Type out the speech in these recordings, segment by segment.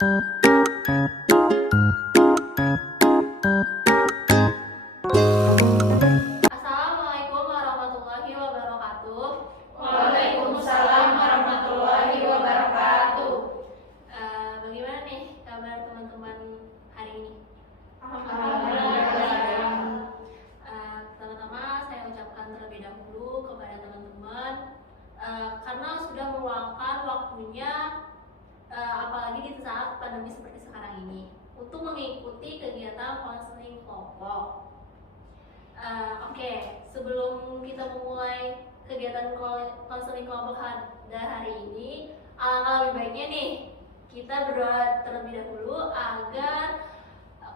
Assalamualaikum warahmatullahi wabarakatuh. Waalaikumsalam warahmatullahi wabarakatuh. Bagaimana nih kabar teman-teman hari ini? Alhamdulillah. Pertama-tama saya ucapkan terlebih dahulu kepada teman-teman karena sudah meluangkan waktunya, apalagi di saat pandemi seperti sekarang ini, untuk mengikuti kegiatan konseling kelompok. Oke, sebelum kita memulai kegiatan konseling kelompok pada hari ini, alangkah lebih baiknya nih kita berdoa terlebih dahulu agar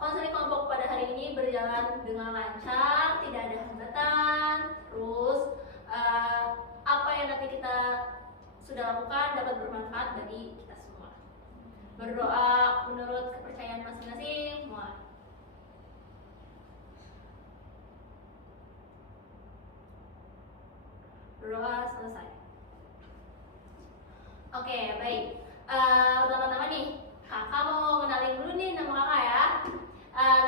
konseling kelompok pada hari ini berjalan dengan lancar, tidak ada hambatan, terus apa yang nanti kita sudah lakukan dapat bermanfaat bagi kita semua. Berdoa menurut kepercayaan masing-masing, mulai. Berdoa selesai. Oke, baik. Pertama-tama nih, kakak mau kenalin dulu nih nama kakak ya.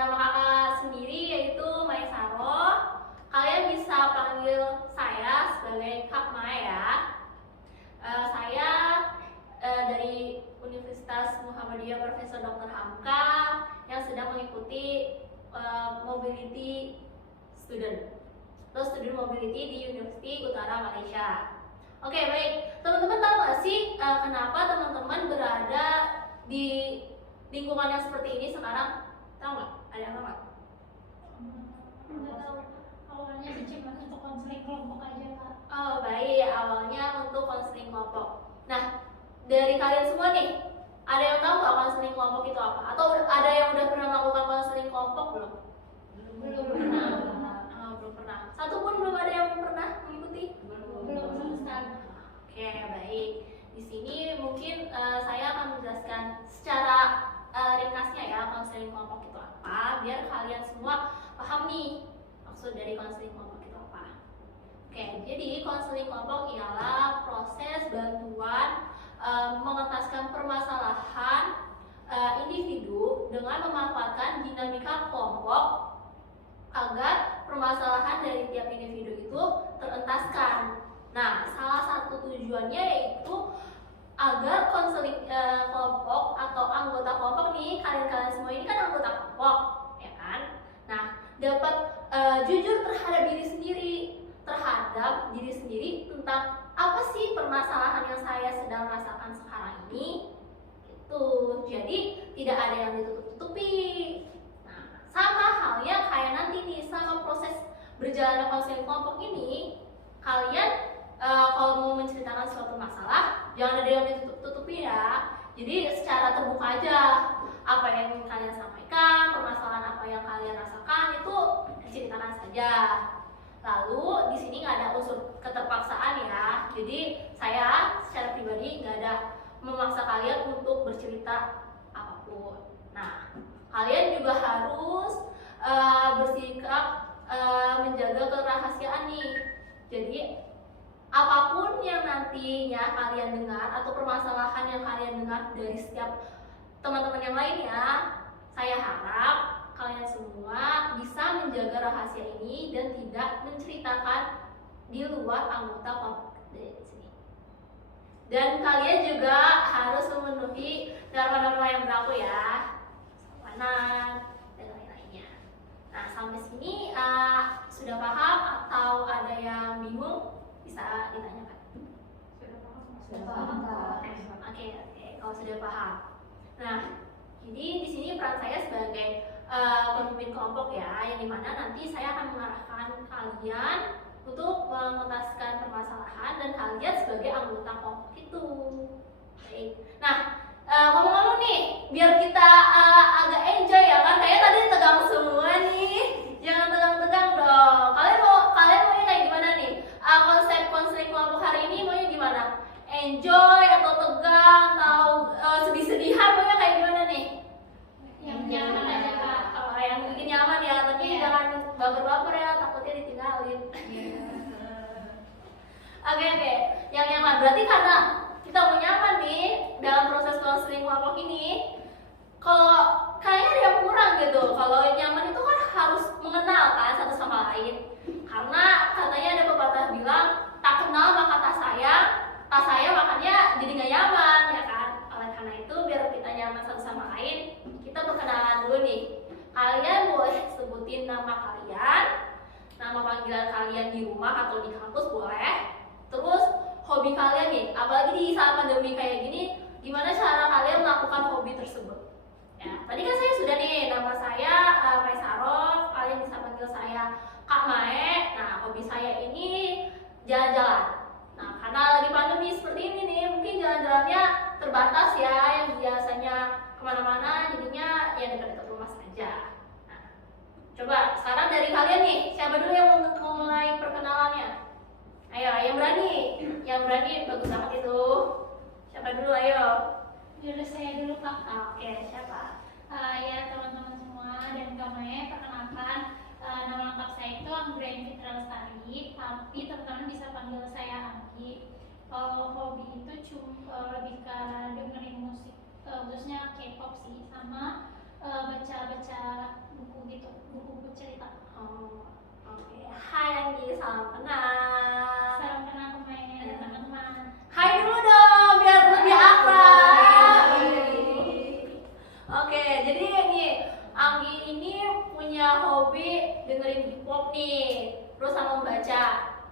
Nama kakak sendiri yaitu Maesaro. Kalian bisa panggil saya sebagai Kak Maya. Saya dari Universitas Muhammadiyah Profesor Dr. Hamka yang sedang mengikuti mobility student atau student mobility di University Utara Malaysia. Oke, baik. Teman-teman tahu gak sih kenapa teman-teman berada di lingkungan yang seperti ini sekarang? Tahu nggak? Ada yang tahu nggak? Nggak tahu. Awalnya cuma untuk konseling kelompok aja, Kak. Oh, baik. Awalnya untuk konseling kelompok. Nah, dari kalian semua nih, ada yang tahu nggak konseling kelompok itu apa? Atau ada yang udah pernah melakukan konseling kelompok belum? Belum pernah. Belum pernah. Satu pun belum ada yang pernah mengikuti? Belum sama sekali. Oke, baik. Di sini mungkin saya akan menjelaskan secara ringkasnya ya konseling kelompok itu apa, biar kalian semua paham nih maksud dari konseling kelompok itu apa. Oke, jadi konseling kelompok ialah proses bantuan mengentaskan permasalahan individu dengan memanfaatkan dinamika kelompok agar permasalahan dari tiap individu itu terentaskan. Nah, salah satu tujuannya yaitu agar konseling kelompok atau anggota kelompok nih, kalian semua ini kan anggota kelompok, ya kan? Nah, dapat jujur terhadap diri sendiri tentang apa sih permasalahan yang saya sedang rasakan sekarang ini. Itu jadi tidak ada yang ditutup-tutupi. Sama halnya kayak nanti nih sama proses berjalannya konseling kelompok ini, kalian kalau mau menceritakan suatu masalah jangan ada yang ditutup-tutupi ya. Jadi secara terbuka aja apa yang ingin kalian sampaikan, permasalahan apa yang kalian rasakan itu diceritakan saja. Lalu di sini nggak ada unsur keterpaksaan ya. Jadi saya secara pribadi nggak ada memaksa kalian untuk bercerita apapun. Nah, kalian juga harus bersikap menjaga kerahasiaan nih. Jadi apapun yang nantinya kalian dengar atau permasalahan yang kalian dengar dari setiap teman-teman yang lainnya, saya harap kalian semua bisa menjaga rahasia ini dan tidak menceritakan di luar anggota kelompok dari sini. Dan kalian juga harus memenuhi norma-norma yang berlaku ya, dan lain-lainnya. Nah, sampai sini sudah paham atau ada yang bingung bisa ditanyakan. Sudah paham, Kak. Oke, kalau sudah paham. Nah, jadi di sini peran saya sebagai pemimpin kelompok ya, yang dimana nanti saya akan mengarahkan kalian untuk mengentaskan permasalahan dan kalian sebagai anggota kelompok itu. Baik. Nah, ngomong-ngomong nih, biar kita agak enjoy ya kan, kayak tadi tegang semua nih, jangan tegang-tegang dong. Kalian maunya kayak gimana nih? Konsep konseling kelompok hari ini maunya gimana? Enjoy atau tegang atau sedih-sedihan, maunya kayak gimana nih? Yang nyaman aja, Kak. Yang bikin nyaman ya, tapi jangan baper-baper ya, takutnya ditinggalin. Oke, yang nyaman berarti karena kita mau nyaman nih dalam proses konseling kelompok ini, kalau kayaknya ada yang kurang gitu. Kalau nyaman itu kan harus mengenal kan satu sama lain. Karena katanya ada pepatah bilang, tak kenal maka tak sayang makanya jadi nggak nyaman ya kan. Oleh karena itu biar kita nyaman satu sama lain, kita berkenalan dulu nih. Kalian boleh sebutin nama kalian, nama panggilan kalian di rumah atau di kampus boleh. Terus hobi kalian nih, apalagi di saat pandemi kayak gini, gimana cara kalian melakukan hobi tersebut? Ya, tadi kan saya sudah nih, nama saya Mai Sarof, kalian bisa panggil saya Kak Mae. Nah, hobi saya ini jalan-jalan. Nah, karena lagi pandemi seperti ini nih, mungkin jalan-jalannya terbatas ya, yang biasanya kemana-mana, jadinya ya dekat-dekat rumah saja. Nah, coba sekarang dari kalian nih, siapa dulu yang mau mulai perkenalannya? Ayo, yang berani bagus banget itu. Siapa dulu, ayo? Dulu saya dulu Kak. Oke, siapa? Ya teman-teman semua dan Kak Maya, perkenalkan nama lengkap saya itu Anggraini Fitra Lestari, tapi teman-teman bisa panggil saya Anggi. Kalau hobi itu lebih ke dengerin musik, khususnya K-pop sih, sama baca-baca buku gitu, buku-buku cerita. Oh, oke. Hai Anggi, salam kenal. Salam kenal Kak Maya dan teman-teman. Hai dulu dong, biar lebih akrab. Oke, jadi nih Anggi ini punya hobi dengerin K-pop nih, terus sama membaca.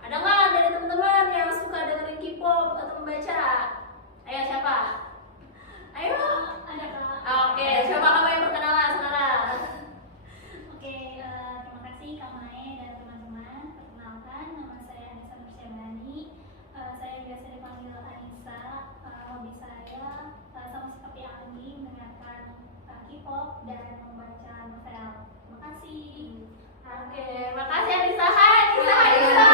Ada nggak dari teman-teman yang suka dengerin K-pop atau membaca? Ayo siapa? Ayo. Ada Kak. Oke, coba kamu yang perkenalan sekarang. Oke, terima kasih Kak Mae dan teman-teman. Perkenalkan, nama saya Anissa Nursyabani. Saya biasa dipanggil Anissa. Hobi saya sama seperti Anggi, mendengarkan K-pop dan membaca novel. Terima kasih. Oke, makasih Anissa. Hai Anissa.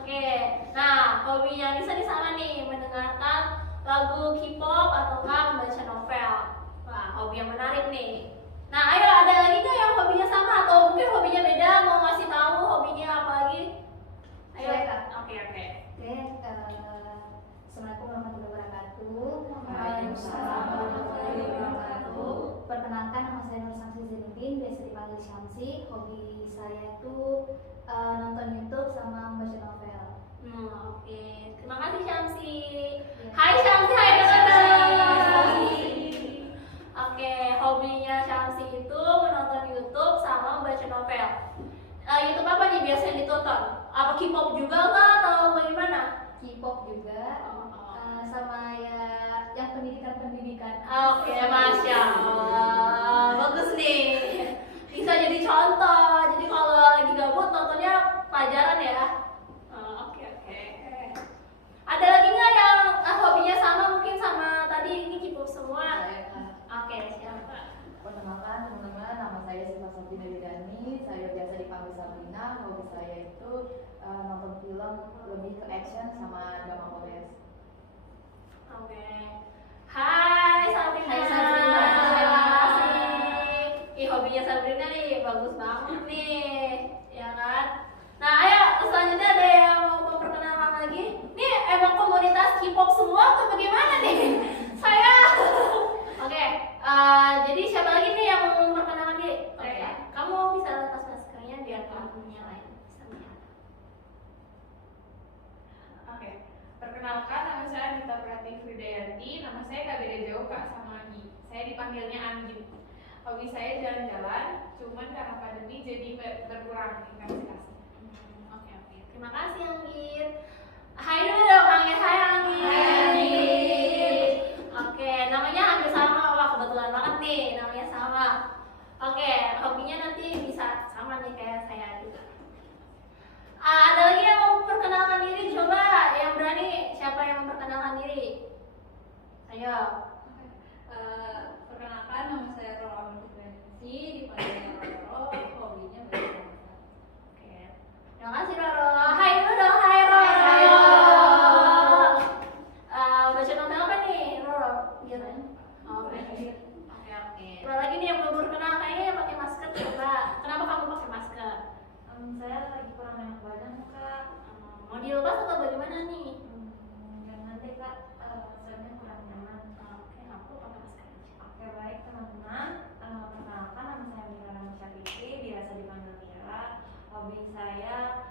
Oke, nah hobinya Anissa di sana nih mendengarkan lagu K-pop ataukah membaca novel. Wah, hobi yang menarik nih. Nah, ayo ada lagi nggak yang hobinya sama atau mungkin hobinya beda? Mau ngasih tahu hobinya apa lagi? Ayo. Saya, Kak. Oke. Assalamualaikum warahmatullahi wabarakatuh. Waalaikumsalam warahmatullahi wabarakatuh. Perkenalkan, nama saya Nur Samsi Zainuddin, biasa dipanggil Syamsi. Hobi saya itu nonton YouTube sama membaca novel. Oke. Terima kasih Syamsi. Ya. Hai Syamsi, hai teman-teman. Oke, hobinya Syamsi itu menonton YouTube sama membaca novel. YouTube apa nih biasanya ditonton? Apa K-pop juga kah atau bagaimana? K-pop juga, sama ya yang pendidikan. Oke, masya Allah, bagus nih. Bisa jadi contoh. Jadi kalau lagi gabut nontonnya pelajaran ya. Oke. Ada lagi nggak yang hobinya sama mungkin sama tadi ini K-pop semua? Saya, Kak. Oke, siapa? Perkenalkan teman-teman, nama saya Siva Sabrina Didani. Saya biasa dipanggil Sabrina. Hobi saya itu nonton film, lebih ke action sama drama Korea. Oke. Hai Sabrina. Hai, Sabrina. Asik. Hobinya Sabrina nih bagus banget nih, ya kan? Nah, ayo selanjutnya ada yang mau memperkenalkan lagi? Nih emang komunitas K-pop semua atau bagaimana nih? Saya. Oke. Jadi siapa lagi nih yang mau memperkenalkan diri? Oke. Kamu bisa lepas maskernya biar teman-temannya lain bisa melihat. Oke, perkenalkan nama saya Anita Prativi Widayanti. Nama saya Kak beda jauh Kak sama Anggi. Saya dipanggilnya Anggi. Hobi saya jalan-jalan, cuman karena pandemi jadi berkurang intensitasnya. Oke. Terima kasih Anggit. Hai dulu dong Anggit. Hai Anggit. Hai, Anggit. Oke, namanya hampir sama. Wah, kebetulan banget nih namanya sama. Oke, hobinya nanti bisa sama nih kayak saya juga. Ada lagi yang mau memperkenalkan diri? Coba yang berani. Siapa yang memperkenalkan diri? Ayo. Perkenalkan, nama saya Roro Amirfrensi, dipanggil Roro. Hobinya baca novel. Oke. Terima kasih Roro. Hai dulu dong. Hai Roro. Hai, Roro. Baca novel apa nih Roro? Biar Oke. Ada lagi nih yang belum berkenal kayaknya yang pakai masker coba. Kenapa kamu pakai masker? Saya lagi kurang banyak badan, Kak. Mau dilepas atau bagaimana nih? Jangan deh, Kak. Soalnya kurang nyaman. Oke, aku pakai masker aja. hobi saya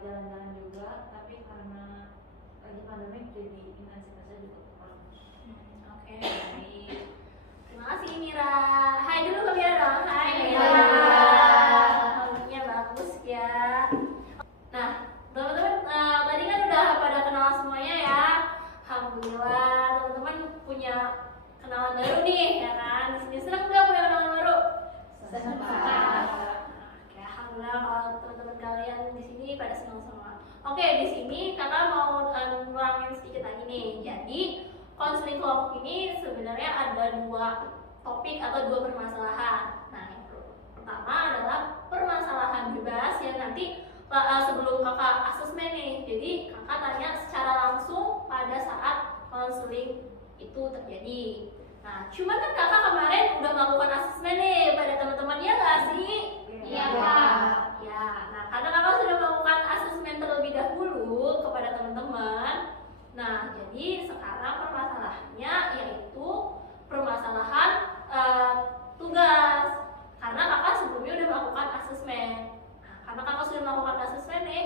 jalan-jalan juga, tapi karena lagi pandemi jadi intensitasnya juga kurang. Oke, baik. Terima kasih Mira. Hai dulu Kak Mira dong. Hai Mira. Hobinya bagus ya. Nah, teman-teman tadi kan udah pada kenal semuanya ya. Alhamdulillah teman-teman punya kenalan baru nih ya kan. Di sini senang nggak punya kenalan baru? Senang. Oke, alhamdulillah kalau teman-teman kalian di sini pada senang semua. Oke, di sini kakak mau ngurangin sedikit lagi nih. Jadi konseling kelompok ini sebenarnya ada dua topik atau dua permasalahan. Nah, yang pertama adalah permasalahan bebas yang nanti sebelum kakak asesmen nih. Jadi kakak tanya secara langsung pada saat konseling itu terjadi. Nah, cuman kan kakak kemarin udah melakukan asesmen nih pada teman-teman ya nggak sih? Iya, Kak. Ya, nah karena kakak sudah melakukan asesmen terlebih dahulu kepada teman-teman. Nah, jadi sekarang permasalahannya yaitu permasalahan tugas. Karena kakak sebelumnya udah melakukan asesmen. Nah, karena kakak sudah melakukan asesmen nih,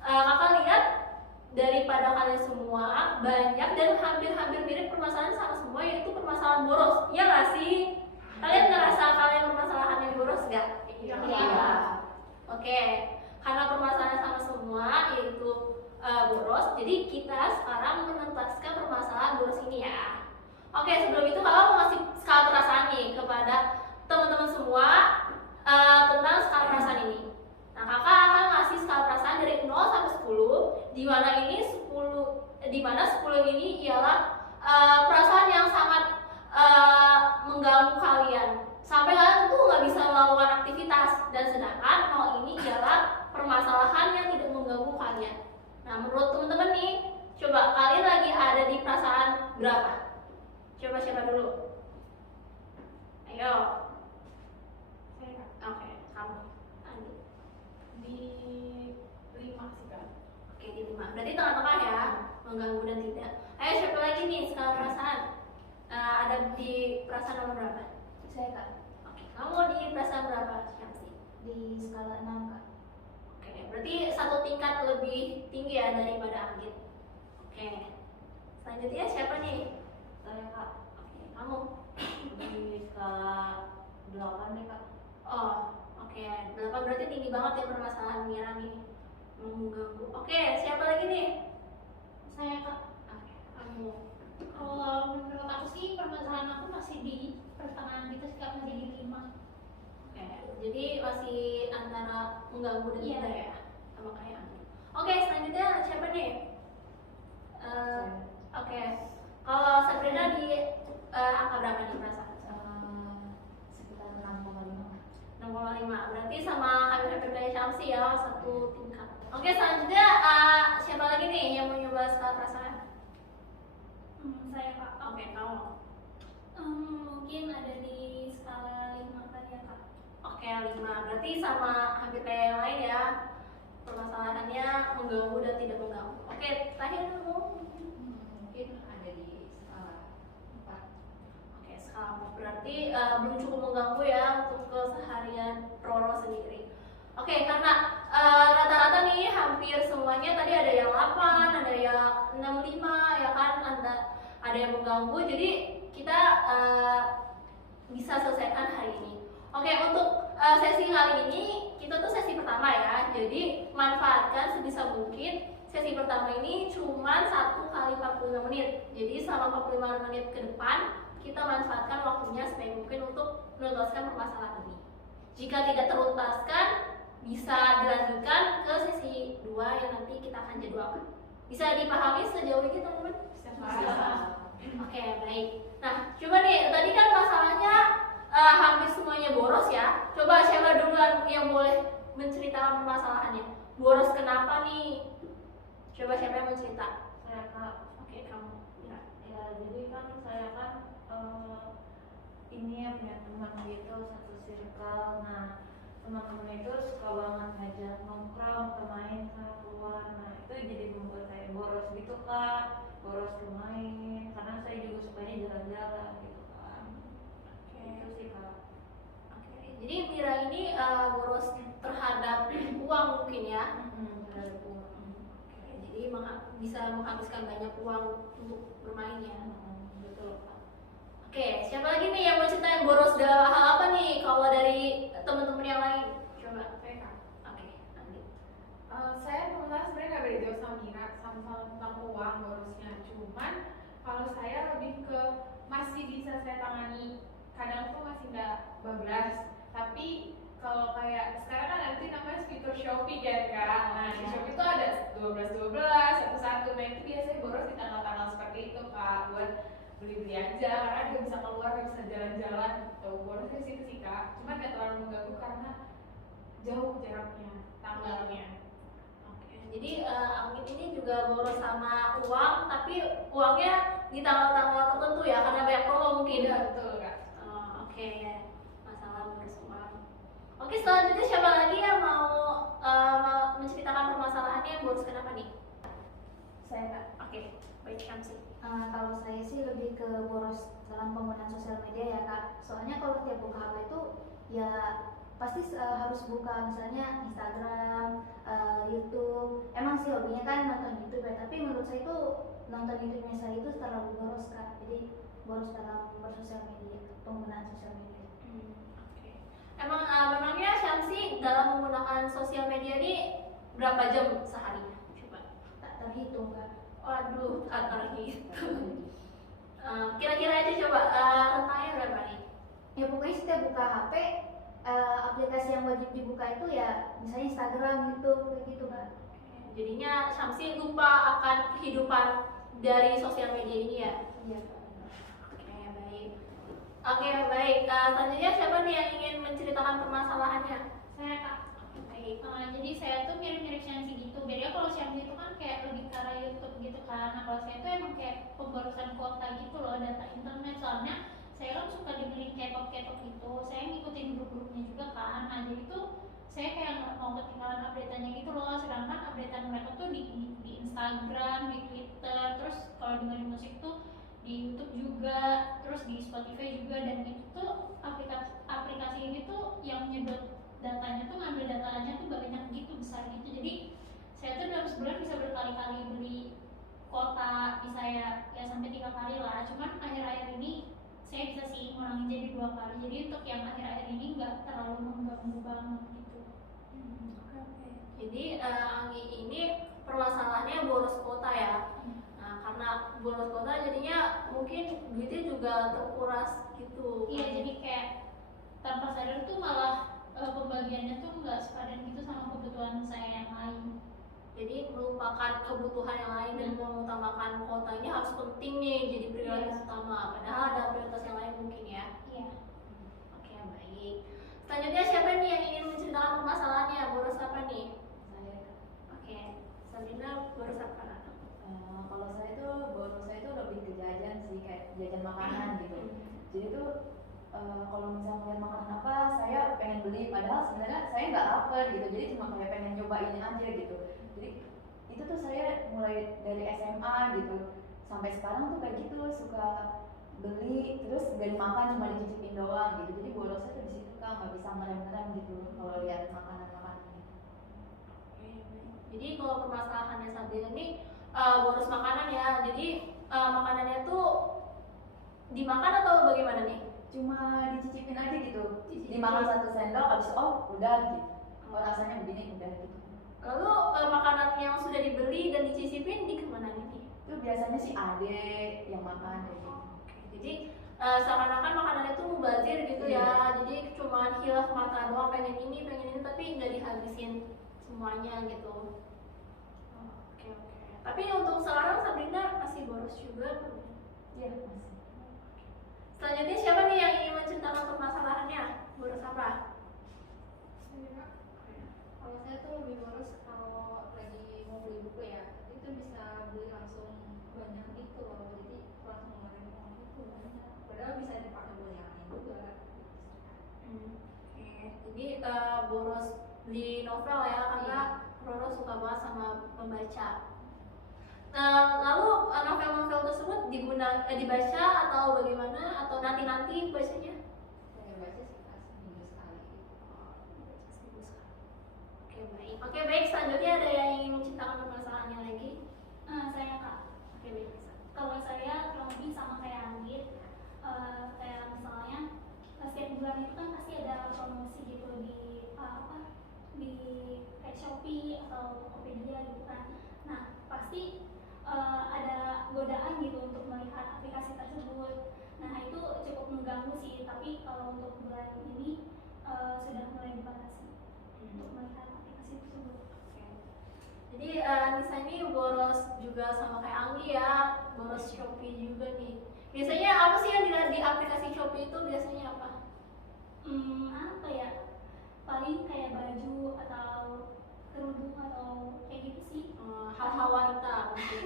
kakak lihat daripada kalian semua banyak dan hampir-hampir mirip permasalahan sama semua, yaitu permasalahan boros. Iya nggak sih? Kalian ngerasa kalian permasalahannya boros nggak? Iya. Oke, karena permasalahan sama semua yaitu boros, jadi kita sekarang menuntaskan permasalahan boros ini ya. Oke, sebelum itu kakak mau ngasih skala perasaan nih kepada teman-teman semua tentang skala perasaan ini. Nah, kakak akan ngasih skala perasaan dari 0 sampai 10, di mana 10 ini ialah perasaan yang sangat mengganggu kalian. Sampai kalian tuh nggak bisa melakukan aktivitas, dan sedangkan 0 ini ialah permasalahan yang tidak mengganggu kalian. Nah, menurut teman-teman nih, coba kalian lagi ada di perasaan berapa? Coba siapa dulu? Ayo. Saya Kak. Oke, kamu. Andi. Di 5 sih Kak. Oke, di 5. Berarti tengah-tengah ya, mengganggu dan tidak. Ayo siapa lagi nih skala perasaan? Ada di perasaan nomor berapa? Saya Kak, Oke, kamu di perasaan berapa? Siapa sih? di skala 6 Kak. Oke, berarti satu tingkat lebih tinggi ya daripada Anggit. Oke. Selanjutnya siapa nih? Saya Kak Oke, kamu. di skala 8 deh Kak. Oh, oke. 8 berarti tinggi banget ya permasalahan Mira nih. Mengganggu. Oke, siapa lagi nih? Saya, Kak. Oke, kamu. Kalau menurut aku sih permasalahan aku masih di pertengahan gitu sih, Kak, masih di 5. Oke, jadi masih antara mengganggu dan Iya. tidak ya, sama kayak Anggit. Oke, selanjutnya siapa nih? Oke, kalau Sabrina di angka berapa nih perasaan? Sekitar 6,5. 6,5. Berarti sama hampir-hampir kayak Syamsi ya, satu tingkat. Oke, selanjutnya siapa lagi nih yang mau nyoba skala perasaan? Saya, Kak. Oke, kamu. Mungkin ada di skala 5 kali ya, Kak. Oke, 5. Berarti sama hampir kayak yang lain ya. Permasalahannya mengganggu dan tidak mengganggu. Oke, terakhir kamu. Mungkin ada di skala 4. Oke, skala 4. Berarti belum cukup mengganggu ya untuk keseharian Roro sendiri. Oke, karena rata-rata nih hampir semuanya tadi ada yang 8, ada yang 65 ya kan, ada yang mengganggu. Jadi kita bisa selesaikan hari ini. Oke, untuk sesi kali ini kita tuh sesi pertama ya. Jadi manfaatkan sebisa mungkin sesi pertama ini cuma 1 kali 45 menit. Jadi selama 45 menit ke depan kita manfaatkan waktunya sebaik mungkin untuk menuntaskan permasalahan ini. Jika tidak teruntaskan, bisa dilanjutkan ke sesi 2 yang nanti kita akan jadwalkan. Bisa dipahami sejauh ini teman-teman? Oke, baik. Nah, coba nih, tadi kan masalahnya hampir semuanya boros ya. Coba siapa duluan yang boleh menceritakan permasalahannya? Boros kenapa nih? Coba siapa yang mau cerita? Saya Kak. Oke, kamu. Ya. Ya, jadi kan saya kan ini ya punya teman gitu, satu circle. Nah, teman-teman itu suka banget ngajak nongkrong, bermain, keluar. Nah, itu jadi membuat saya boros gitu Kak, boros bermain. Karena saya juga sukanya jalan-jalan gitu kan. Oke. Itu sih Kak. Oke, Jadi Mira ini boros terhadap uang mungkin ya. Oke, jadi bisa menghabiskan banyak uang untuk bermain ya. Betul. Oke, siapa lagi nih yang mau ceritain boros dalam hal apa nih? Kalau dari teman-teman yang lain, coba. Saya Kak. Oke, nanti. Saya kebetulan sebenarnya nggak beda jauh sama Mira, sama-sama tentang uang borosnya. Cuman kalau saya lebih ke masih bisa saya tangani, kadang tuh masih nggak bablas. Tapi kalau kayak sekarang kan nanti namanya fitur Shopee kan Kak. Nah di Shopee tuh ada 12-12, 1-1. Nah itu biasanya boros di tanggal-tanggal seperti itu Kak, buat beli-beli aja karena dia bisa keluar, dia bisa jalan-jalan gitu. Borosnya di situ sih Kak, cuman nggak terlalu mengganggu karena jauh jaraknya, tanggalnya. Oke, jadi Anggit ini juga boros sama uang, tapi uangnya di tanggal-tanggal tertentu ya, karena banyak promo mungkin. Iya betul Kak. Oke, masalah boros uang. Oke, selanjutnya siapa lagi yang mau menceritakan permasalahannya yang boros kenapa nih? Saya Kak. Oke, baik Syamsi. Kalau saya sih lebih ke boros dalam penggunaan sosial media ya Kak. Soalnya kalau tiap buka HP itu ya pasti harus buka misalnya Instagram, YouTube. Emang sih hobinya kan nonton YouTube ya, tapi menurut saya itu nonton YouTube-nya saya itu terlalu boros Kak. Jadi boros dalam bersosial media, penggunaan sosial media. Oke. Memangnya Syamsi dalam menggunakan sosial media ini berapa jam sehari? Coba. Tak terhitung Kak. Waduh, tak terhitung. Kira-kira aja coba rentangnya berapa nih? Ya pokoknya setiap buka HP, aplikasi yang wajib dibuka itu ya misalnya Instagram, YouTube kayak gitu Kak. Jadinya Syamsi lupa akan kehidupan dari sosial media ini ya. Iya. Oke, baik. Oke, baik. Selanjutnya siapa nih yang ingin menceritakan permasalahannya? Saya Kak. Baik. Jadi saya tuh mirip-mirip Shansi gitu. Bedanya kalau Shansi itu kan kayak lebih ke arah YouTube gitu kan. Nah kalau saya tuh emang kayak pemborosan kuota gitu loh, data internet. Soalnya saya kan suka dibeliin ketok-ketok gitu. Saya ngikutin grup-grupnya juga kan. Nah jadi tuh saya kayak nggak mau ketinggalan update-annya gitu loh. Sedangkan update-an mereka tuh di Instagram, di Twitter, terus kalau dengerin musik tuh di YouTube juga, terus di Spotify juga, dan itu tuh aplikasi ini tuh yang nyedot datanya tuh, ngambil datanya tuh banyak gitu, besar gitu. Jadi saya tuh dalam sebulan bisa berkali-kali beli kuota, bisa ya sampai 3 kali lah. Cuman akhir-akhir ini saya bisa sih ngurangin jadi 2 kali. Jadi untuk yang akhir-akhir ini nggak terlalu mengganggu banget gitu. Oke. Jadi Anggi ini permasalahannya boros kuota ya. Nah, karena boros kuota jadinya mungkin duitnya juga terkuras gitu. Iya, jadi kayak tanpa sadar tuh malah pembagiannya tuh nggak sepadan gitu sama kebutuhan saya yang lain. Jadi melupakan kebutuhan yang lain dan mengutamakan kuota ini harus penting nih, jadi prioritas utama. Padahal ada prioritas yang lain mungkin ya. Iya. Oke, baik. Selanjutnya siapa nih yang ingin menceritakan permasalahannya? Boros apa nih? Saya Oke, Sabrina boros apa? kalau saya tuh boros saya tuh lebih ke jajan sih, kayak jajan makanan gitu. Jadi tuh kalau misalnya ngeliat makanan apa saya pengen beli, padahal sebenarnya saya nggak lapar gitu, jadi cuma kayak pengen nyobain aja gitu. Jadi itu tuh saya mulai dari SMA gitu sampai sekarang tuh kayak gitu, suka beli terus gak dimakan, cuma dicicipin doang gitu. Jadi borosnya tuh di situ Kak, nggak bisa ngerem-ngerem gitu kalau lihat makanan-makanan gitu. Jadi kalau permasalahannya Sabrina ini boros makanan ya. Jadi makanannya tuh dimakan atau bagaimana nih? Cuma dicicipin aja gitu, dimakan 1 sendok habis oh udah gitu, oh rasanya begini udah gitu. Lalu makanan yang sudah dibeli dan dicicipin di kemana nih? Itu biasanya sih ade yang makan kayak gitu. Jadi seakan-akan makanannya tuh mubazir gitu ya. Jadi cuma hilaf mata doang, pengen ini tapi nggak dihabisin semuanya gitu. Oke. Tapi untuk sekarang Sabrina masih boros juga? Iya masih. Selanjutnya siapa nih yang ingin menceritakan permasalahannya? Boros apa? Kalau saya tuh lebih boros kalau lagi mau beli buku ya, itu bisa beli langsung banyak gitu loh, jadi langsung ngeluarin uang itu banyak, padahal bisa dipakai buat yang lain juga. Oke. Jadi boros beli novel ya, karena Roro suka banget sama membaca. Lalu novel-novel tersebut dibaca atau bagaimana? Atau nanti-nanti bacanya? Saya baca sih pas seminggu sekali gitu. Oke, baik, selanjutnya ada yang ingin menceritakan permasalahannya lagi? Saya kak, Oke, baik. kalau saya kurang lebih sama kayak Anggit. Kayak misalnya setiap bulan itu kan pasti ada promosi gitu di di kayak Shopee atau Tokopedia gitu kan. Nah pasti ada godaan gitu untuk melihat aplikasi tersebut. Nah itu cukup mengganggu sih, tapi kalau untuk bulan ini sudah mulai dibatasi untuk melihat aplikasi tersebut. Jadi Nisa ini boros juga sama kayak Anggi ya, boros Shopee juga nih. Biasanya apa sih yang dilihat di aplikasi Shopee itu biasanya apa? Apa ya? Paling kayak baju atau kerudung atau kayak gitu sih. Hal-hal wanita mungkin.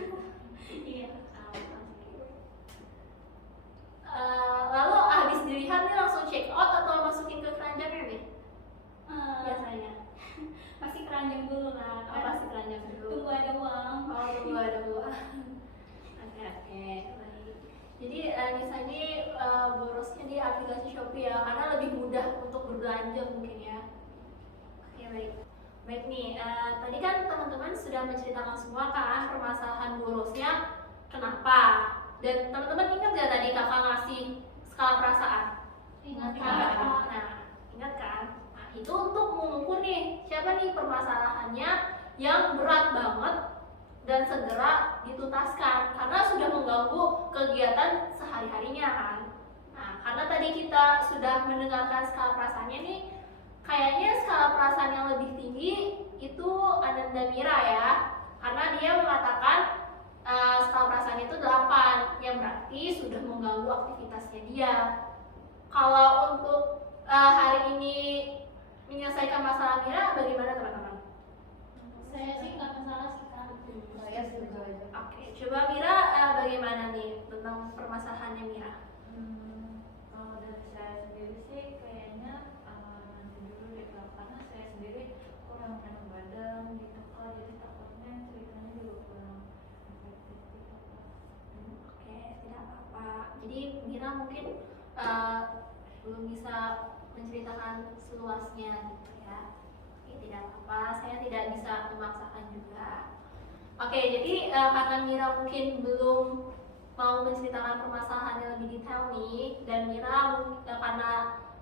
Iya. Lalu habis dilihat nih langsung check out atau masukin ke keranjangnya nih? Biasanya. Pasti keranjang dulu lah. Oh, pasti keranjang dulu. Tunggu ada uang. Oh, tunggu ada uang. Oke, baik. Jadi Nisa ini borosnya di aplikasi Shopee ya, karena lebih mudah untuk berbelanja mungkin ya. Oke, baik. Baik nih, tadi kan teman-teman sudah menceritakan semua kan permasalahan borosnya kenapa. Dan teman-teman ingat gak tadi kakak ngasih skala perasaan? Ingat Nah, ingat kan? Nah, itu untuk mengukur nih siapa nih permasalahannya yang berat banget dan segera dituntaskan karena sudah mengganggu kegiatan sehari-harinya kan. Nah, karena tadi kita sudah mendengarkan skala perasaannya nih, kayaknya skala perasaan yang lebih tinggi itu Ananda Mira ya, karena dia mengatakan skala perasaannya itu 8, yang berarti sudah mengganggu aktivitasnya dia. Kalau untuk hari ini menyelesaikan masalah Mira, bagaimana teman-teman? Saya sih nggak masalah sih kak. Saya setuju aja. Oke, coba Mira bagaimana nih tentang permasalahannya Mira? Kalau dari saya sendiri sih kayaknya nanti dulu deh Kak, karena saya sendiri kurang enak badan gitu Kak, jadi takutnya ceritanya juga kurang efektif gitu Kak. Oke, tidak apa-apa. Jadi Mira mungkin belum bisa menceritakan seluasnya gitu ya. Oke, tidak apa-apa. Saya tidak bisa memaksakan juga. Oke, jadi karena Mira mungkin belum mau menceritakan permasalahan yang lebih detail nih, dan Mira karena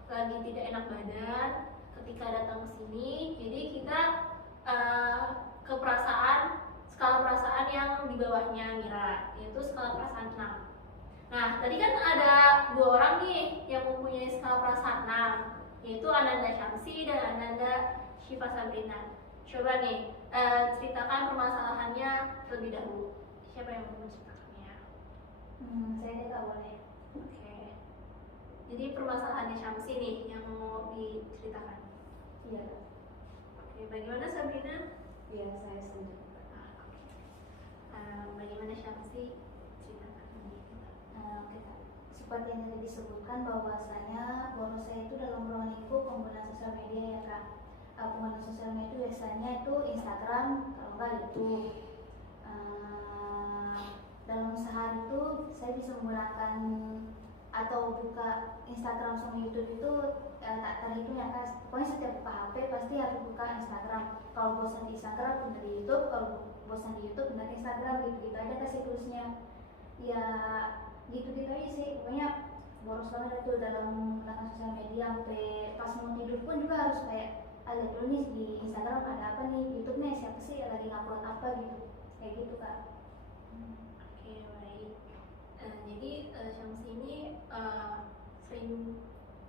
lagi tidak enak badan ketika datang ke sini, jadi kita ke perasaan, skala perasaan yang di bawahnya Mira, yaitu skala perasaan 6. Nah, tadi kan ada 2 orang nih yang mempunyai skala perasaan 6, yaitu Ananda Syamsi dan Ananda Syifa Sabrina. Coba nih, ceritakan permasalahannya terlebih dahulu. Siapa yang mau menceritakannya? Saya tidak boleh. Oke. Jadi permasalahannya Syamsi nih yang mau diceritakan. Iya. Oke, bagaimana Sabrina? Iya, saya setuju. Bagaimana Syamsi? Ceritakan. Oke, Kak. Seperti yang tadi disebutkan bahwasanya boros saya itu dalam ruang lingkup penggunaan sosial media ya Kak. Penggunaan sosial media biasanya itu Instagram, kalau enggak YouTube. Dalam sehari itu saya bisa menggunakan atau buka Instagram sama YouTube itu tak terhitung ya Kak. Pokoknya setiap buka HP pasti harus buka Instagram. Kalau bosan di Instagram pindah di YouTube, kalau bosan di YouTube pindah ke Instagram, gitu-gitu aja Kak siklusnya. Ya gitu-gitu aja sih, pokoknya boros banget itu dalam menggunakan sosial media. Sampai pas mau tidur pun juga harus kayak lihat dulu nih di Instagram ada apa nih, YouTube nih siapa sih lagi ngupload apa gitu, kayak gitu Kak. Oke, baik. Jadi Syamsi ini sering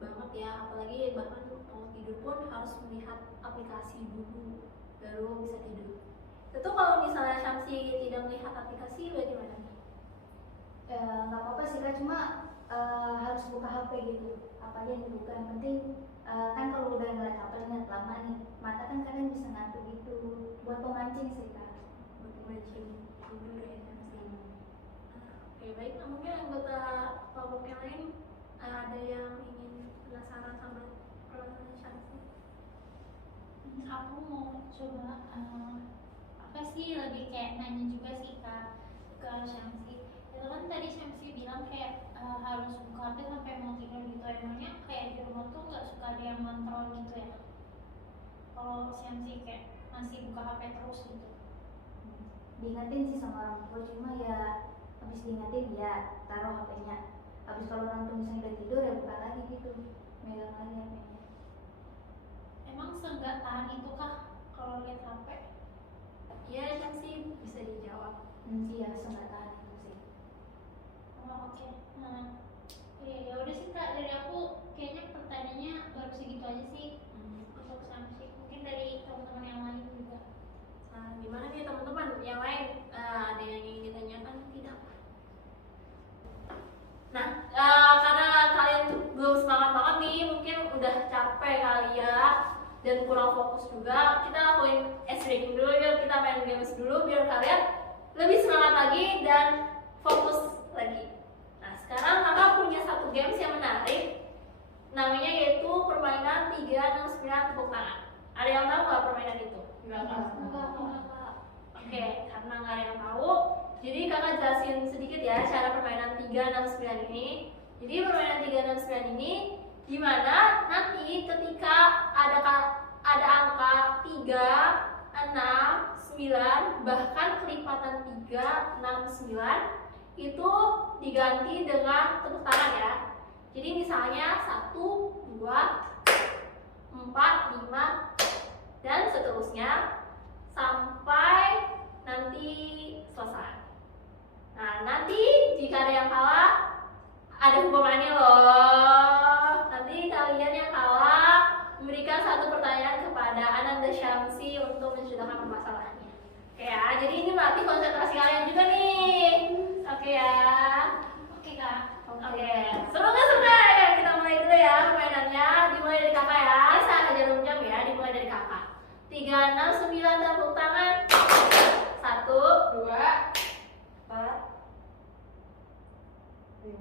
banget ya, apalagi bahkan mau tidur pun harus melihat aplikasi dulu baru bisa tidur. Itu kalau misalnya Syamsi tidak melihat aplikasi bagaimana? Nggak apa-apa sih Kak, cuma harus buka HP gitu, apa aja yang dibuka. Yang penting kan kalau udah ngeliat HP ngeliat lama nih, mata kan kadang bisa ngantuk gitu, buat pemancing sih Kak. Mancing tidur ya Syamsi. Oke, baik. Mungkin anggota kelompok yang lain ada yang ingin penasaran sama permasalahan Syamsi? Aku mau coba apa sih, lebih kayak nanya juga sih kak ke Syamsi. Itu kan tadi Syamsi bilang kayak harus buka HP sampai mau tidur gitu. Emangnya kayak di rumah tuh nggak suka ada yang kontrol gitu ya? Kalau Syamsi kayak masih buka HP terus gitu. Diingetin sih sama orang tua, cuma ya habis diingetin ya taruh HP-nya. Habis kalau orang tua misalnya udah tidur ya buka lagi gitu, megang lagi HP-nya. Emang seenggak tahan itu kah kalau lihat HP? Ya kan sih bisa dijawab. Iya, sangat tahan itu sih. Oh, oke. Nah, ya udah sih Kak, dari aku kayaknya pertanyaannya baru segitu aja sih untuk sanksi. Mungkin dari teman-teman yang lain juga. Nah, gimana nih teman-teman yang lain, ada yang ingin ditanyakan tidak? Nah, karena kalian belum semangat banget nih, mungkin udah capek kali ya dan kurang fokus juga, kita lakuin ice breaking dulu yuk, kita main games dulu biar kalian lebih semangat lagi dan fokus lagi. Nah, sekarang kakak punya satu games yang menarik, namanya yaitu permainan 369 tepuk tangan. Ada yang tahu nggak permainan itu? Enggak. Oke, karena nggak ada yang tahu, jadi kakak jelasin sedikit ya cara permainan 369 ini. Jadi permainan 369 ini dimana nanti ketika ada angka 3, 6, 9, bahkan kelipatan 3, 6, 9 itu diganti dengan tepuk tangan ya. Jadi misalnya 1, 2, 4, 5 dan seterusnya sampai nanti selesai. Nah, nanti jika ada yang kalah ada hukumannya loh. Nanti kalian yang kalah memberikan satu pertanyaan kepada Ananda Syamsi untuk menceritakan permasalahannya. Oke ya, jadi ini melatih konsentrasi kalian juga nih. Oke ya. Oke Kak. Oke, seru nggak seru nggak? Ya, kita mulai dulu ya permainannya. Dimulai dari kakak ya. Saya jarum jam ya. Dimulai dari kakak. 3, 6, 9 tepuk tangan. 1, 2, 4, 5.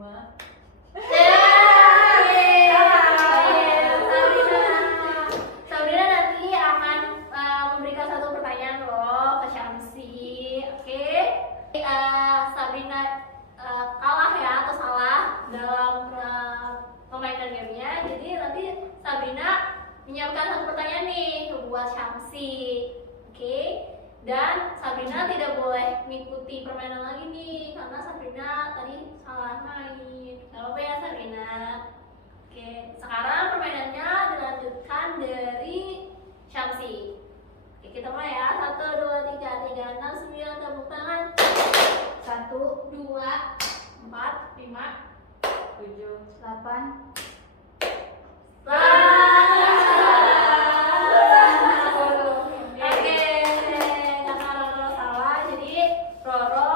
Sabrina nanti akan memberikan satu pertanyaan loh ke Syamsi. Oke. Sabrina kalah ya atau salah dalam memainkan gamenya. Jadi nanti Sabrina menyiapkan satu pertanyaan nih buat Syamsi. Oke. Dan Sabrina tidak boleh mengikuti permainan lagi nih karena Sabrina tadi salah main. Gak apa-apa ya Sabrina. Oke, sekarang permainannya dilanjutkan dari Syamsi. Oke, kita mulai ya. 1, 2, 3, 3, 6, 9 tepuk tangan. 1, 2, 4, 5, 7. 8, Oke, karena Roro salah, jadi Roro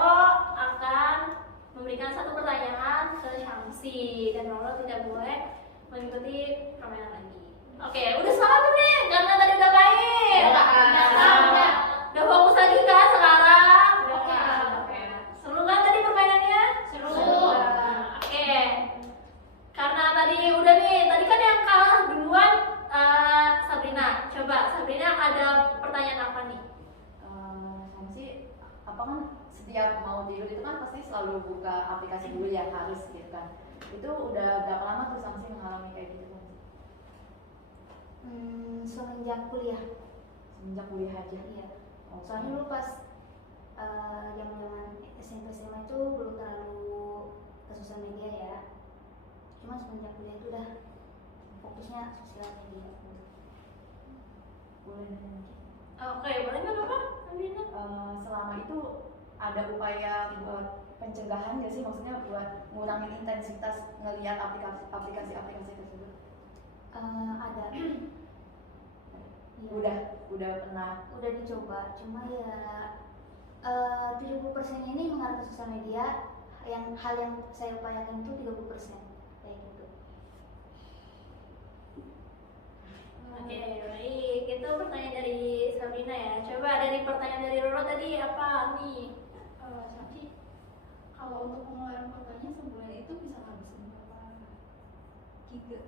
akan memberikan satu pertanyaan ke Syamsi dan Roro tidak boleh mengikuti permainan lagi. Oke, udah semangat belum nih? Karena tadi udah main. Udah fokus lagi kan sekarang? Sudah, Oke. Kak. Oke. Seru kan tadi permainannya? Seru. Oke. Karena tadi udah nih, tadi kan yang kalah duluan Sabrina. Coba Sabrina ada pertanyaan apa nih? Samsi, apa kan setiap mau tidur itu kan pasti selalu buka aplikasi dulu ya, harus gitu kan. Itu udah berapa lama tuh Samsi mengalami kayak gitu Samsi? semenjak kuliah. Semenjak kuliah aja? Iya. Oh, Soalnya dulu pas zaman SMP SMA itu belum terlalu ke sosial media ya. Cuma semenjak kuliah itu udah fokusnya sosial media. boleh nanya lagi? Oke, boleh nggak Bapak? Sabrina? Selama itu ada upaya buat pencegahan nggak sih? Maksudnya buat ngurangin intensitas ngelihat aplikasi-aplikasi tersebut? Ada. Iya. Udah pernah. Udah dicoba, cuma ya 70% ini mengarah ke sosial media. Hal yang saya upayakan itu 30% kayak gitu. Oke, baik. Itu pertanyaan dari Sabrina ya. Coba dari pertanyaan dari Roro tadi apa nih? Syamsi, kalau untuk pengeluaran fotonya sebulan itu bisa ngabisin berapa giga?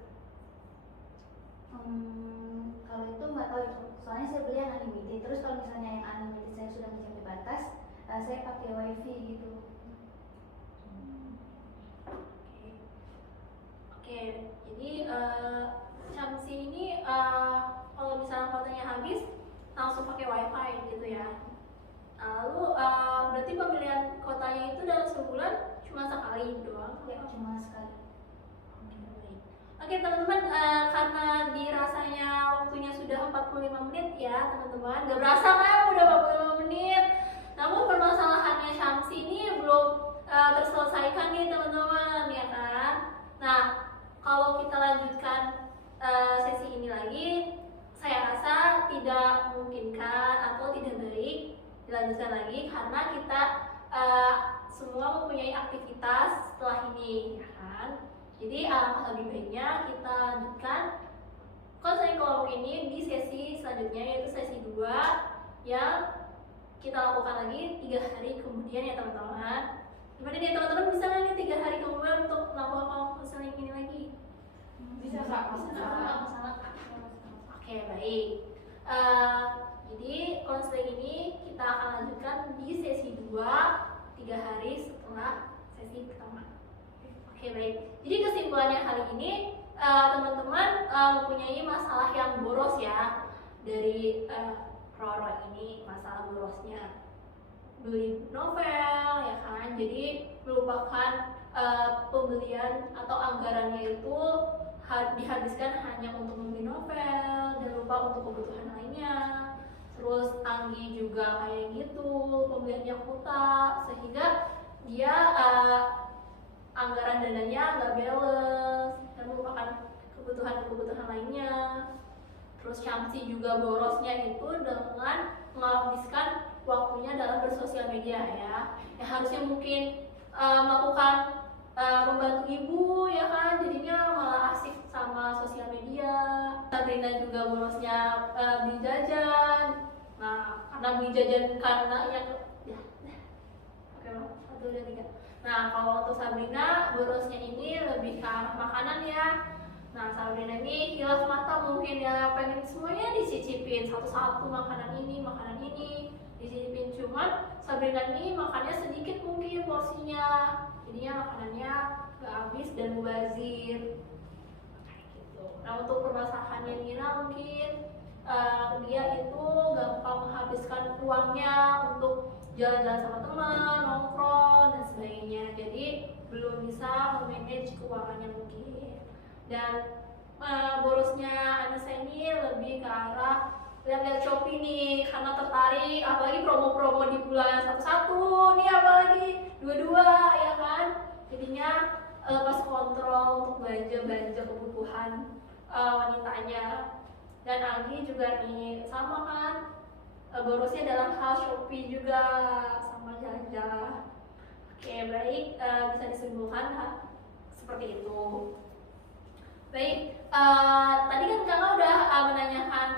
Kalau itu nggak tahu, soalnya saya beli yang unlimited. Terus kalau misalnya yang unlimited saya sudah mencapai batas, saya pakai wifi gitu. Oke, jadi Syamsi ini kalau misalnya fotonya habis langsung pakai wifi gitu ya. Lalu berarti pemilihan kotanya itu dalam sebulan cuma sekali doang Ya, cuma sekali. Oke teman-teman, karena dirasanya waktunya sudah 45 menit ya teman-teman. Gak berasa kan udah 45 menit. Namun permasalahannya Syamsi ini belum terselesaikan nih teman-teman ya kan. Nah, kalau kita lanjutkan sesi ini lagi, saya rasa tidak memungkinkan atau tidak baik dilanjutkan lagi karena kita semua mempunyai aktivitas setelah ini ya kan. Jadi alangkah lebih baiknya kita lanjutkan konseling kelompok ini di sesi selanjutnya, yaitu sesi 2 yang kita lakukan lagi 3 hari kemudian ya teman-teman. Gimana nih teman-teman, bisa nggak nih 3 hari kemudian untuk melakukan konseling ini lagi? Bisa Kak. Nggak masalah Kak. Oke baik. Jadi konseling ini kita akan lanjutkan di sesi 2 3 hari setelah sesi pertama. Oke baik. Jadi kesimpulannya kali ini teman-teman mempunyai masalah yang boros ya dari Roro ini, masalah borosnya beli novel ya kan. Jadi melupakan pembelian atau anggarannya itu dihabiskan hanya untuk membeli novel dan lupa untuk kebutuhan lainnya. Terus Anggi juga kayak gitu, pembeliannya kuota sehingga dia anggaran dananya nggak balance dan merupakan kebutuhan lainnya. Terus Syamsi juga borosnya itu dengan menghabiskan waktunya dalam bersosial media ya. Ya harusnya mungkin melakukan membantu ibu ya kan, jadinya malah asik sama sosial media. Sabrina juga borosnya beli jajan. Nah, karena beli jajan karena yang oke, 1, 2, 3. Nah, kalau untuk Sabrina, borosnya ini lebih ke arah makanan ya. Nah, Sabrina ini hilaf mata mungkin ya, pengen semuanya disicipin satu-satu, makanan ini disicipin. Cuman Sabrina ini makannya sedikit mungkin porsinya, jadinya makanannya gak habis dan mubazir. Gitu. Nah, untuk permasalahannya Nina mungkin dia itu gampang menghabiskan uangnya untuk jalan-jalan sama teman, nongkrong dan sebagainya. Jadi belum bisa memanage keuangannya mungkin. Dan borosnya Anissa ini lebih ke arah lihat-lihat Shopee nih karena tertarik, apalagi promo-promo di bulan 1 nih, apalagi 2 ya kan. Jadinya lepas kontrol untuk belanja kebutuhan wanitanya. Dan Anggi juga nih sama kan, borosnya dalam hal Shopee juga sama jalan-jalan. Oke baik, bisa disimpulkan seperti itu. Baik, tadi kan kakak udah menanyakan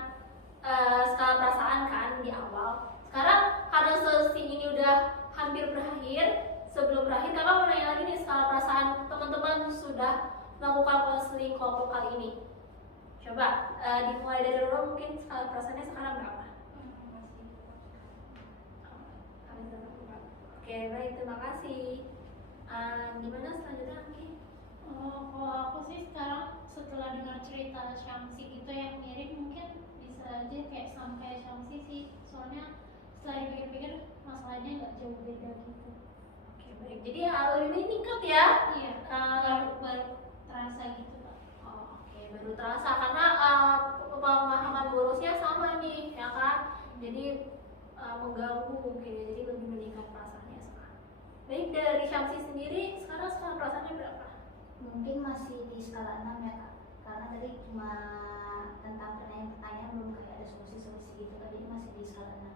skala perasaan kan di awal. Sekarang karena sesi ini udah hampir berakhir, sebelum berakhir kakak mau nanya lagi nih, skala perasaan teman-teman sudah melakukan konseling kelompok kali ini. Coba dimulai dari Roro, mungkin skala perasaannya sekarang berapa? Oke baik, terima kasih. Gimana selanjutnya Anggi? Kalau aku sih sekarang setelah dengar cerita Syamsi gitu yang mirip, mungkin bisa aja kayak sampai Syamsi sih. Soalnya setelah dipikir-pikir masalahnya nggak jauh beda gitu. Oke baik, jadi lebih meningkat ya? Iya, baru terasa gitu Kak. Oke, baru terasa karena pemahaman borosnya sama nih ya kan. Jadi mengganggu mungkin ya, jadi lebih meningkat perasaannya sekarang. Baik, dari Syamsi sendiri sekarang skala perasaannya berapa? Mungkin masih di skala 6 ya Kak, karena tadi cuma tentang pertanyaan-pertanyaan, belum kayak ada solusi-solusi gitu, tadi masih di skala 6.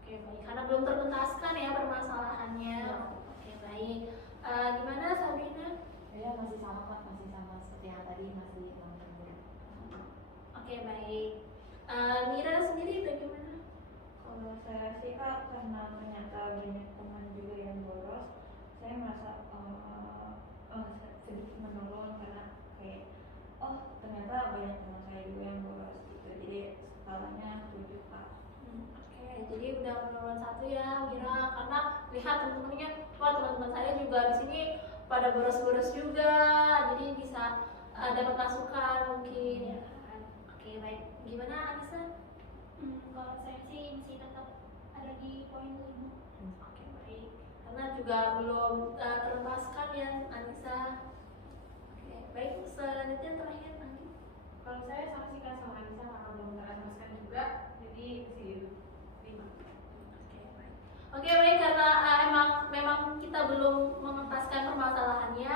Oke baik, karena belum tertuntaskan ya permasalahannya. Oke baik, gimana Sabrina? Ya masih sama Kak, masih sama seperti yang tadi, masih 6. Oke baik, Mira sendiri bagaimana? Kalau saya sih Kak, karena ternyata banyak teman juga yang boros, saya merasa sedikit menurun karena kayak ternyata banyak teman saya juga yang boros gitu. Jadi skalanya 7 Kak. Oke, jadi udah menurun 1 ya Mira, karena lihat teman-temannya, wah teman-teman saya juga di sini pada boros-boros juga, jadi bisa dapat masukan mungkin ya kan. Oke baik, gimana Anissa? Kalau saya sih masih tetap ada di poin 5. Oke, baik. Karena juga belum terlepaskan ya Anissa. Oke, baik. Selanjutnya terakhir Anggi. Kalau saya sama sih Kak, sama Anissa karena belum terasaskan juga, jadi masih 5. Oke, baik, karena memang kita belum mengentaskan permasalahannya,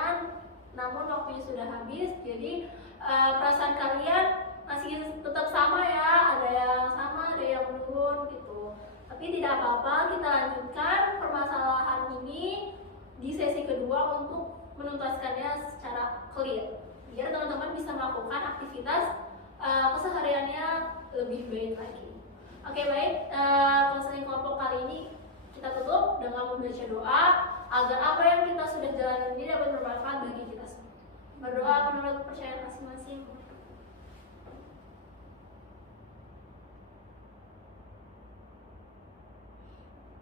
namun waktunya sudah habis, jadi perasaan kalian masih tetap sama ya, ada yang sama, ada yang menurun gitu. Tapi tidak apa-apa, kita lanjutkan permasalahan ini di sesi kedua untuk menuntaskannya secara clear, biar teman-teman bisa melakukan aktivitas kesehariannya lebih baik lagi. Oke, baik, konseling kelompok kali ini kita tutup dengan membaca doa agar apa yang kita sudah jalani ini dapat bermanfaat bagi kita semua. Berdoa menurut kepercayaan masing-masing.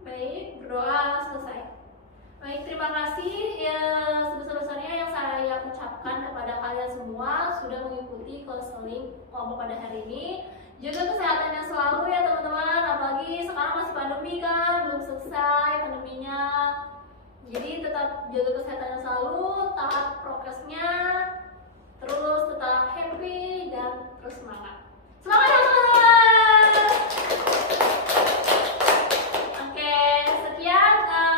Baik, berdoa selesai. Baik, terima kasih ya sebesar-besarnya yang saya ucapkan kepada kalian semua sudah mengikuti konseling kelompok pada hari ini. Jaga kesehatannya selalu ya teman-teman, apalagi sekarang masih pandemi kan, belum selesai pandeminya. Jadi tetap jaga kesehatannya selalu, taat prokesnya, terus tetap happy dan terus semangat. Semangat ya teman-teman! Oke, sekian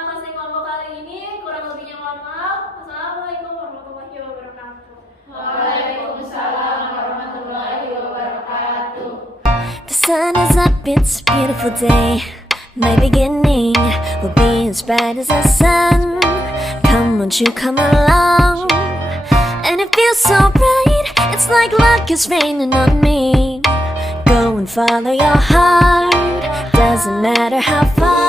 konseling kelompok kali ini, kurang lebihnya mohon maaf. Wassalamualaikum warahmatullahi wabarakatuh. Waalaikumsalam warahmatullahi wabarakatuh. The sun is up, it's a beautiful day. My beginning will be as bright as the sun. Come, won't you come along? And it feels so bright, it's like luck is raining on me. Go and follow your heart, doesn't matter how far.